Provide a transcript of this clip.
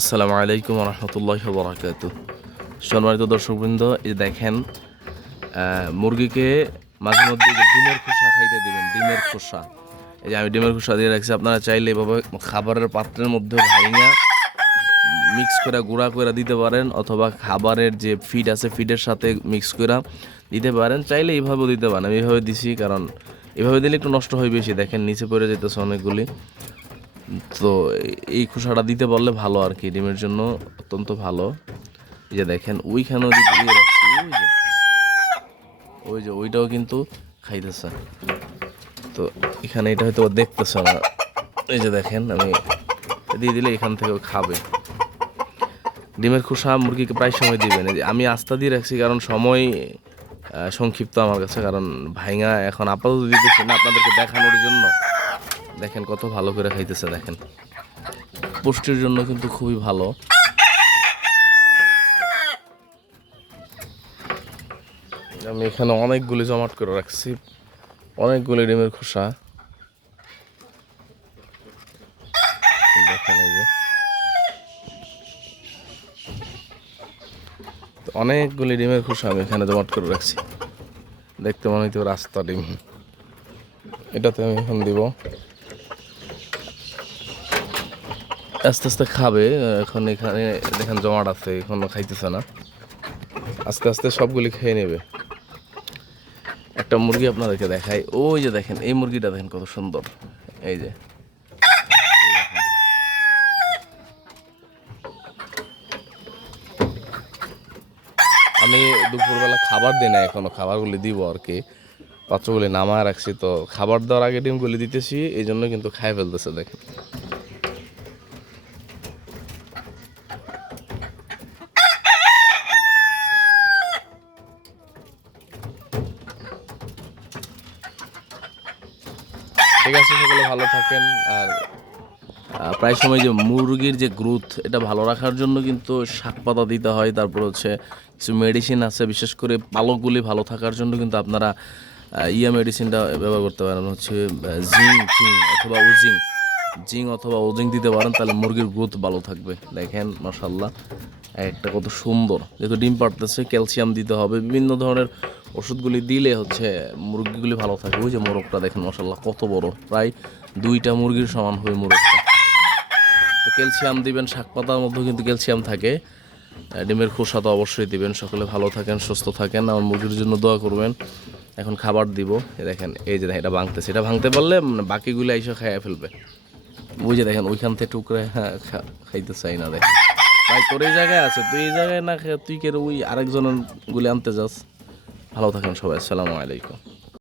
আসসালামু আলাইকুম রহমতুল্লাহ বরাকাত সম্মানিত দর্শকবৃন্দ, এই দেখেন মুরগিকে মাঝে মধ্যে ডিমের খোসা খাইতে দিবেন, ডিমের খোসা। এই যে আমি ডিমের খোসা দিয়ে রাখছি, আপনারা চাইলে এভাবে খাবারের পাত্রের মধ্যে ভাইঙা মিক্স করে গুঁড়া করে দিতে পারেন, অথবা খাবারের যে ফিড আছে ফিডের সাথে মিক্স করে দিতে পারেন। চাইলে এইভাবেও দিতে পারেন। আমি এইভাবে দিছি, কারণ এভাবে দিলে একটু নষ্ট হয় বেশি। দেখেন, নিচে পড়ে যেতেছে অনেকগুলি। তো এই খোসাটা দিতে পারলে ভালো আর কি, ডিমের জন্য অত্যন্ত ভালো। এই যে দেখেন, ওইখানেও দিয়ে রাখছি, ওই যে ওই যে, ওইটাও কিন্তু খাইতেছে। তো এখানে এটা হয়তো দেখতেছে না। এই যে দেখেন, আমি দিয়ে দিলে এখান থেকেও খাবে। ডিমের খোসা মুরগিকে প্রায় সময় দিবেন। আমি আস্থা দিয়ে রাখছি, কারণ সময় সংক্ষিপ্ত আমার কাছে, কারণ ভাইঙা এখন আপাতত দিতেছি না আপনাদেরকে দেখানোর জন্য। দেখেন কত ভালো করে খাইতেছে, দেখেন। পুষ্টির জন্য কিন্তু খুবই ভালো। আমি এখানে অনেকগুলি জমাট করে রাখছি। অনেকগুলি ডিমের খোসা। যে। অনেকগুলি ডিমের খোসা আমি এখানে জমাট করে রাখছি। দেখতে মনে হইতে রাস্তা ডিম। এটাতে আমি এখন দিব। আস্তে আস্তে খাবে, এখন এখানে দেখেন জমাট আছে, এখনও খাইতেছে না। আস্তে আস্তে সবগুলি খেয়ে নেবে। একটা মুরগি আপনাদেরকে দেখাই। ওই যে দেখেন, এই মুরগিটা দেখেন কত সুন্দর। এই যে। আমি দুপুরবেলা খাবার দিই না এখনও খাবারগুলি দিব আর কি। পাত্রগুলি নামায় রাখছি, তো খাবার দেওয়ার আগে ডিমগুলি দিতেছি, এই জন্য কিন্তু খাই ফেলতেছে, দেখেন। ঠিক আছে, সকলে ভালো থাকেন। আর প্রায় সময় যে মুরগির যে গ্রোথ এটা ভালো রাখার জন্য কিন্তু শাক পাতা দিতে হয়। তারপর হচ্ছে কিছু মেডিসিন আছে, বিশেষ করে পালকগুলি ভালো থাকার জন্য কিন্তু আপনারা ইয়া মেডিসিনটা ব্যবহার করতে পারেন। হচ্ছে জিং জিং অথবা উজিং জিং অথবা ওজিং দিতে পারেন, তাহলে মুরগির গ্রোথ ভালো থাকবে। দেখেন মাসাল্লাহ একটা কত সুন্দর। যেহেতু ডিম পাড়তেছে, ক্যালসিয়াম দিতে হবে, বিভিন্ন ধরনের ওষুধগুলি দিলে হচ্ছে মুরগিগুলি ভালো থাকে। ওই যে মোরগটা দেখেন মশাল্লাহ কত বড়। প্রায় দুইটা মুরগির সমান হবে মোরগটা। তো ক্যালসিয়াম দিবেন, শাক পাতার মধ্যেও কিন্তু ক্যালসিয়াম থাকে। ডিমের খোসা তো অবশ্যই দিবেন। সকলে ভালো থাকেন, সুস্থ থাকেন। আমার মুরগির জন্য দোয়া করবেন। এখন খাবার দিব। দেখেন, এই যে এটা ভাঙতেছে। এটা ভাঙতে পারলে মানে বাকিগুলো এসে খাইয়া ফেলবে। যে দেখেন ওইখান থেকে টুকরে হ্যাঁ, খাইতে চাই না দেখেন ভাই তোর এই জায়গায় আছে তুই এই জায়গায় না তুই কেন ওই আরেকজনের গুলি আনতে যাস? ভালো থাকেন সবাই আসসালামু আলাইকুম।